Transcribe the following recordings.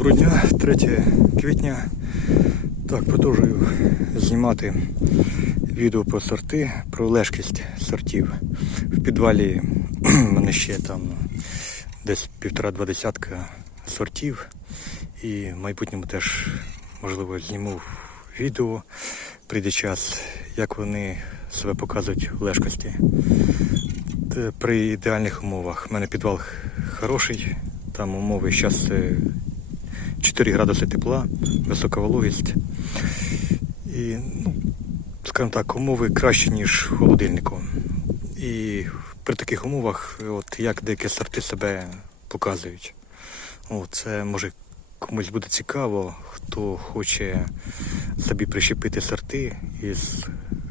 Доброго дня, 3 квітня. Так, продовжую знімати відео про сорти, про лежкість сортів. В підвалі в мене ще там десь півтора-два десятка сортів. І в майбутньому теж, можливо, зніму відео. Прийде час, як вони себе показують в лежкості. При ідеальних умовах. У мене підвал хороший, там умови зараз 4 градуси тепла, висока вологість. І, ну, скажімо так, умови краще, ніж в холодильнику. І при таких умовах, от як деякі сорти себе показують. О, це може комусь буде цікаво, хто хоче собі прищепити сорти із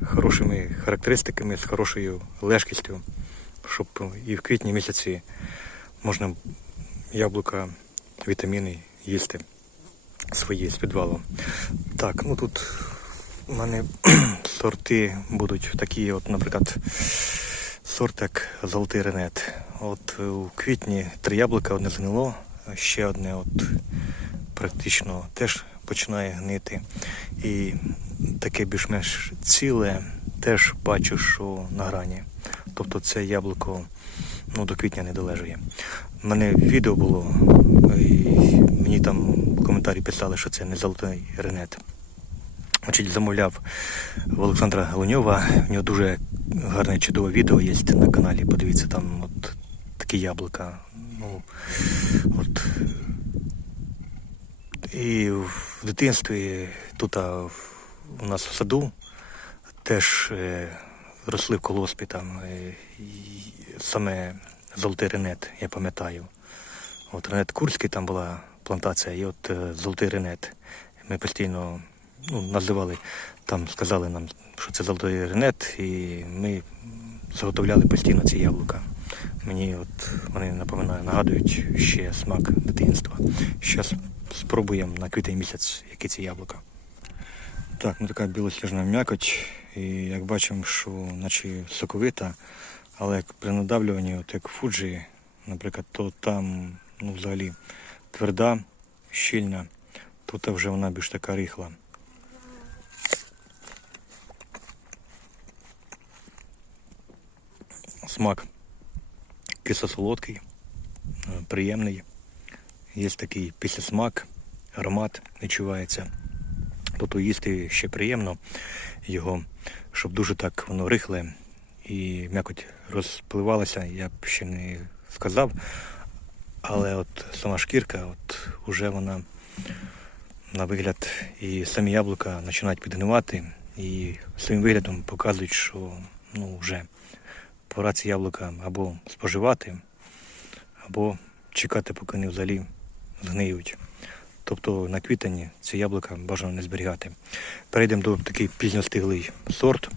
хорошими характеристиками, з хорошою лежкістю, щоб і в квітні місяці можна яблука, вітаміни їсти свої з підвалу. Так, ну тут у мене сорти будуть такі, от, наприклад, сорт як золотий ренет. От у квітні три яблука, одне згнило, ще одне от практично теж починає гнити. І таке більш-менш ціле теж бачу, що на грані. Тобто це яблуко ну, до квітня не долежує. У мене відео було, і мені там в коментарі писали, що це не золотий ренет. Значить, замовляв в Олександра Галуньова. У нього дуже гарне чудове відео є на каналі. Подивіться, там от такі яблука. Ну, от. І в дитинстві тут а, у нас в саду теж е, росли в колоспі там е, саме золотий ренет, я пам'ятаю. От ренет Курський там була плантація, і от е, золотий ренет. Ми постійно ну, називали, там сказали нам, що це золотий ренет, і ми заготовляли постійно ці яблука. Мені от вони напоминаю, нагадують ще смак дитинства. Зараз спробуємо на квітень місяць, які ці яблука. Так, ну така білосніжна м'якоть. І як бачимо, що наче соковита, але як при надавлюванні, от як фуджі, наприклад, то там ну, взагалі тверда, щільна, тут вже вона більш така рихла. Смак кисло-солодкий, е, приємний. Є такий післясмак, аромат відчувається. Тобто їсти ще приємно його, щоб дуже так воно рихле і м'якоть розпливалася, я б ще не сказав. Але от сама шкірка, от уже вона на вигляд і самі яблука починають підгнивати і своїм виглядом показують, що ну вже пора ці яблука або споживати, або чекати, поки вони взагалі згниють. Тобто на квітені ці яблука бажано не зберігати. Перейдемо до такий пізньостиглий сорт,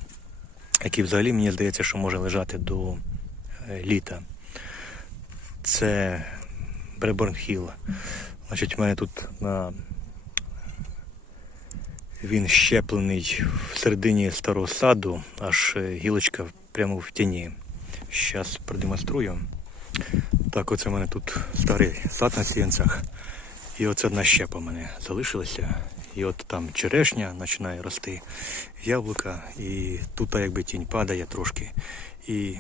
який взагалі мені здається, що може лежати до е, літа. Це Бреборн Хіл. Значить, у мене тут на він щеплений в середині старого саду, аж е, гілочка прямо в тіні. Зараз продемонструю. Так, оце в мене тут старий сад на сіянцях. І оце одна щепа в мене залишилася. І от там черешня починає рости, яблука, і тут якби тінь падає трошки. І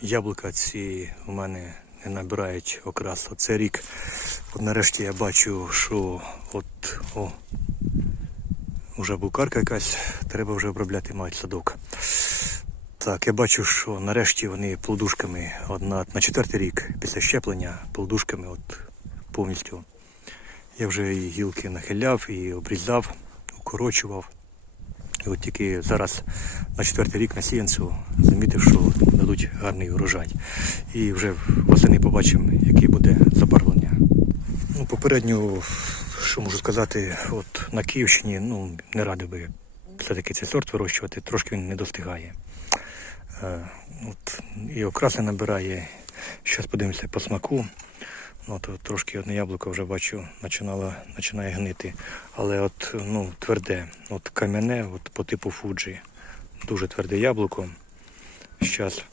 яблука ці у мене не набирають окрас. Оце рік. От нарешті я бачу, що от о, вже букарка якась, треба вже обробляти мають садок. Так, я бачу, що нарешті вони плодушками от на, на четвертий рік після щеплення плодушками от повністю. Я вже і гілки нахиляв, і обрізав, укорочував. І от тільки зараз на четвертий рік на сіянцю замітив, що дадуть гарний урожай. І вже восени побачимо, яке буде забарвлення. Ну, попередньо, що можу сказати, от на Київщині ну, не радив би все-таки цей сорт вирощувати, трошки він не достигає. Е, От, і окраси набирає. Зараз подивимося по смаку. Ну, то трошки одне яблуко вже бачу, починало, починає гнити. Але от ну, тверде, от кам'яне, от по типу фуджі. Дуже тверде яблуко. Зараз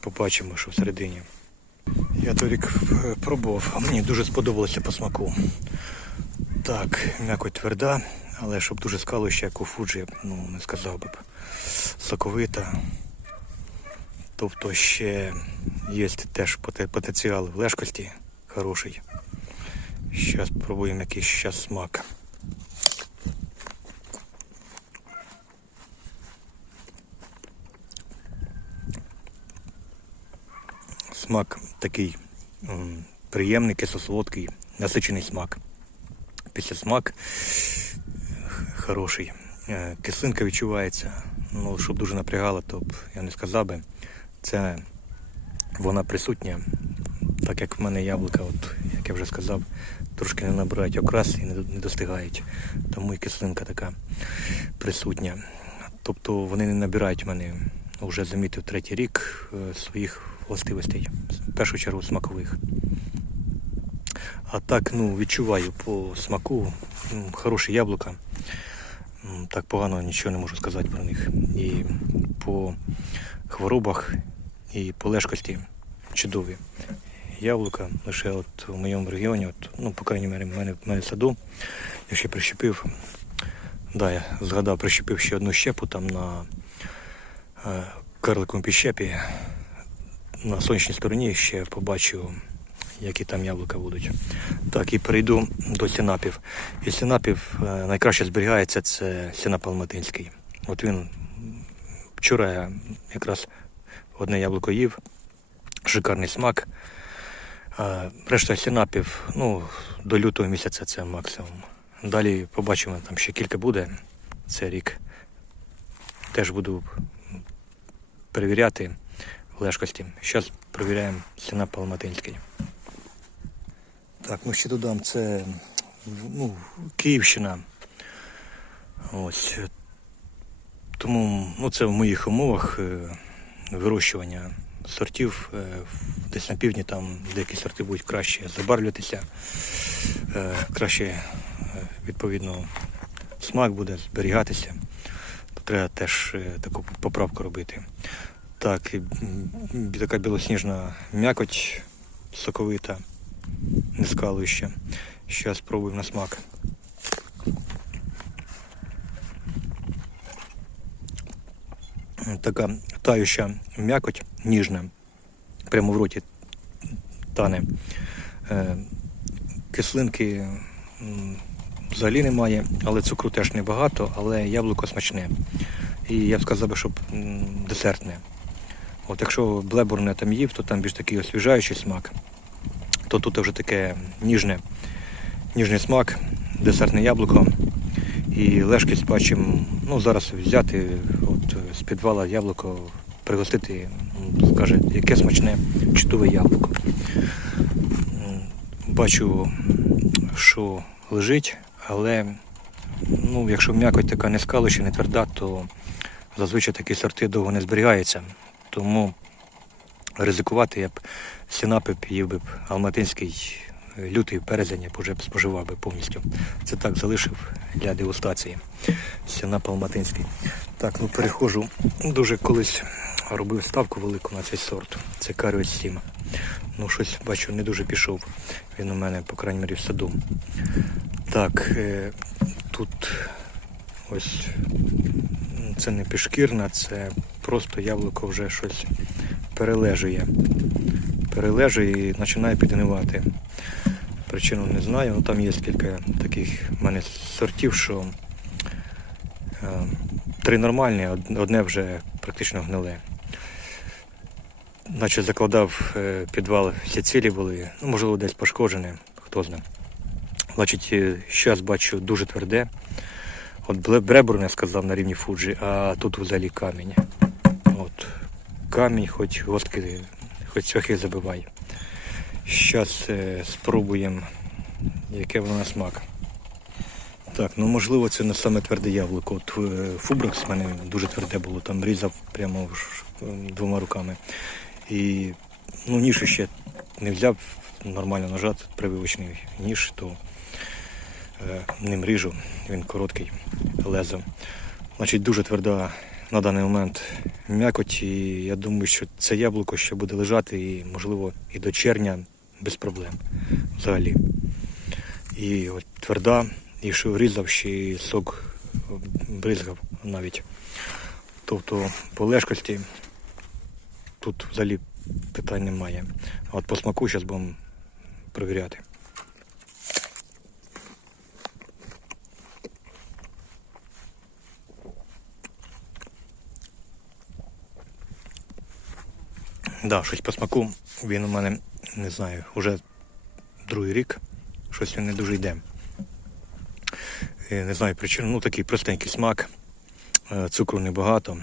побачимо, що всередині. Я торік е, пробував, а мені дуже сподобалося по смаку. Так, м'яко тверда, але щоб дуже скалище, як у Фуджі, ну, не сказав би. Соковита. Тобто ще є теж потенціал в лежкості хороший. Зараз спробуємо якийсь щас смак. Смак такий приємний, кисло-солодкий, насичений смак. Після смак хороший. Е, Кислинка відчувається. Ну, щоб дуже напрягало, то б я не сказав би. Це вона присутня, так як в мене яблука, от, як я вже сказав, трошки не набирають окрас і не, достигають. Тому і кислинка така присутня. Тобто вони не набирають в мене, вже замітив третій рік, е, своїх властивостей, в першу чергу смакових. А так, ну, відчуваю по смаку хороші яблука. Так погано нічого не можу сказати про них. І по хворобах, і по лежкості чудові. Яблука лише от в моєму регіоні, от, ну, по крайній мірі, в мене, в мене в саду, я ще прищепив. Да, я згадав, прищепив ще одну щепу там на е, карликовому підщепі. На сонячній стороні ще побачу, які там яблука будуть. Так, і перейду до сінапів. І сінапів е, найкраще зберігається це сінап алматинський. От він вчора я якраз одне яблуко їв, шикарний смак. Решта сінапів, ну, до лютого місяця це максимум. Далі побачимо, там ще кілька буде. Це рік. Теж буду перевіряти лежкості. Зараз перевіряємо сінап алматинський. Так, ну ще додам, це ну, Київщина. Ось. Тому ну, це в моїх умовах е, вирощування сортів. Е, десь на півдні там деякі сорти будуть краще забарвлюватися, е, краще е, відповідно смак буде зберігатися. Треба теж таку поправку робити. Так, така білосніжна м'якоть соковита не скалуще. Зараз спробуємо на смак. Така тающа м'якоть, ніжна, прямо в роті тане. Е, Кислинки взагалі немає, але цукру теж небагато, але яблуко смачне. І я б сказав, щоб десертне. От якщо блебурне там їв, то там більш такий освіжаючий смак то тут вже таке ніжне, ніжний смак, десертне яблуко. І лежкість бачимо, ну зараз взяти з підвала яблуко, пригостити, м, скаже, яке смачне, чудове яблуко. Бачу, що лежить, але ну, якщо м'якоть така не скалища, не тверда, то зазвичай такі сорти довго не зберігаються. Тому ризикувати я б сінапи їв би алматинський лютий березень, я вже споживав би повністю. Це так залишив для дегустації. Сінап алматинський. Так, ну переходжу. Дуже колись робив ставку велику на цей сорт. Це Каріо 7. Ну, щось бачу, не дуже пішов. Він у мене, по крайній мірі, в саду. Так, е, тут ось це не пішкірна, це просто яблуко вже щось перележує. Перележує і починає підгнивати. Причину не знаю, ну там є кілька таких в мене сортів, що е, три нормальні, одне вже практично гниле. Наче закладав е, підвал, всі цілі були, ну можливо десь пошкоджене, хто знає. Значить, зараз бачу дуже тверде. От бребурне сказав на рівні Фуджі, а тут взагалі камінь. От камінь, хоч гостки, хоч цвяхи забивай. Зараз е, спробуємо, яке воно на смак. Так, ну можливо, це не саме тверде яблуко. От е, Фубракс в мене дуже тверде було, там різав прямо ш- двома руками. І ну, ніж ще не взяв нормально ножа, прививочний ніж, то е, ним ріжу, він короткий, лезо. Значить, дуже тверда на даний момент м'якоть, і я думаю, що це яблуко ще буде лежати і, можливо, і до червня без проблем взагалі. І от тверда, і що різав, ще й сок бризгав навіть. Тобто по лежкості тут взагалі питань немає. А от по смаку зараз будемо перевіряти. Да, щось по смаку він у мене, не знаю, вже другий рік. Щось він не дуже йде. Е, Не знаю причину. Ну такий простенький смак. Е, Цукру небагато.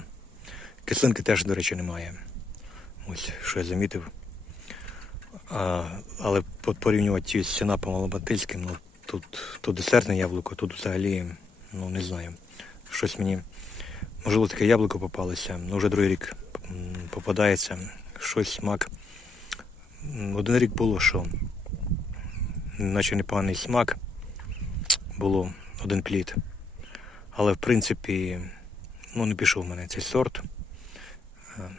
Кислинки теж, до речі, немає. Ось що я замітив. А, але порівнювати з сінапом Алабатильським, ну тут, тут десертне яблуко, тут взагалі, ну не знаю. Щось мені. Можливо, таке яблуко попалося, ну вже другий рік попадається. Щось смак. Один рік було, що наче непоганий смак. Було один плід. Але в принципі, ну не пішов в мене цей сорт. Е,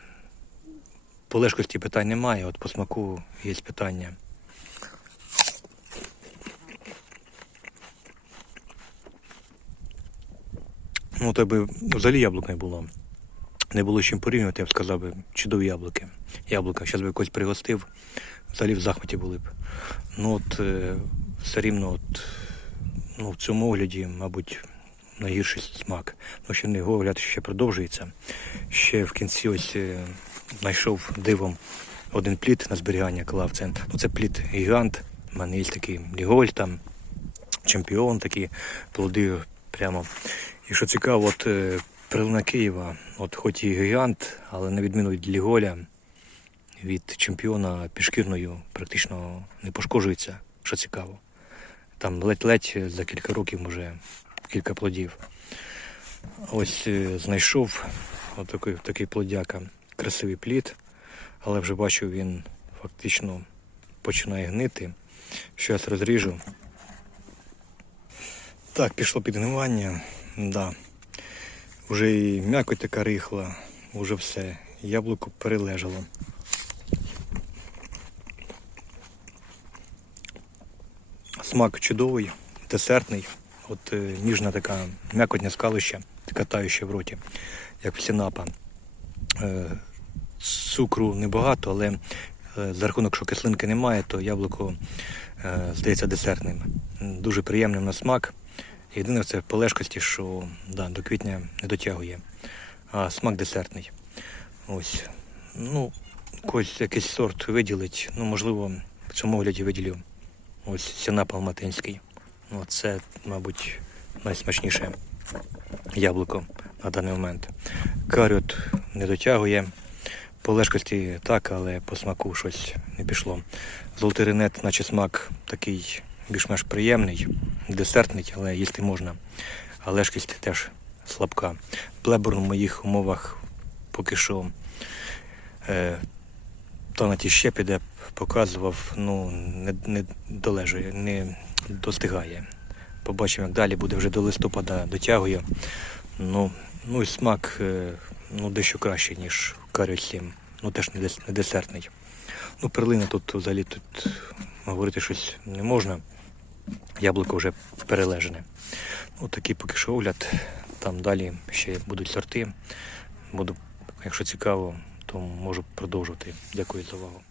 По лежкості питань немає, от по смаку є питання. Ну, тебе взагалі яблук не було. Не було з чим порівнювати, я б сказав би, чудові яблуки. Яблука. Зараз би якось пригостив, взагалі в захваті були б. Ну от е, все рівно от, ну, в цьому огляді, мабуть, найгірший смак. Ну, ще не огляд ще продовжується. Ще в кінці ось е, знайшов дивом один плід на зберігання клав. Це, ну, це плід гігант. У мене є такий ліголь там, чемпіон, такі плоди прямо. І що цікаво, от прилина Києва, от хоч і гігант, але на відміну від Ліголя, від чемпіона пішкірною практично не пошкоджується, що цікаво. Там ледь-ледь за кілька років, може, кілька плодів. Ось е, знайшов отакий, такий плодяка, красивий плід, але вже бачу, він фактично починає гнити. Щось розріжу. Так, пішло підгнивання. Да. Уже і м'якоть така рихла, уже все. Яблуко перележало. Смак чудовий, десертний. От е, ніжна така м'якотня скалища, така в роті, як в сінапа. Е, цукру небагато, але е, за рахунок, що кислинки немає, то яблуко е, здається десертним. Дуже приємним на смак. Єдине це по лежкості, що да, до квітня не дотягує. А смак десертний. Ось. Ну, когось якийсь сорт виділить. Ну, можливо, в цьому огляді виділю ось сінап алматинський. Ну, це, мабуть, найсмачніше яблуко на даний момент. Каріот не дотягує. По лежкості так, але по смаку щось не пішло. Золотий ринет, наче смак такий більш-менш приємний, десертний, але їсти можна. А лежкість теж слабка. Плеборн в моїх умовах поки що е, то на ті щепі, де показував, ну, не, не долежує, не достигає. Побачимо, як далі буде вже до листопада дотягує. Ну, ну і смак е, ну, дещо кращий, ніж Каріо 7. Ну теж не десертний. Ну, перлина тут взагалі тут говорити щось не можна. Яблуко вже перележене. Отакий такий поки що огляд. Там далі ще будуть сорти. Буду, якщо цікаво, то можу продовжувати. Дякую за увагу.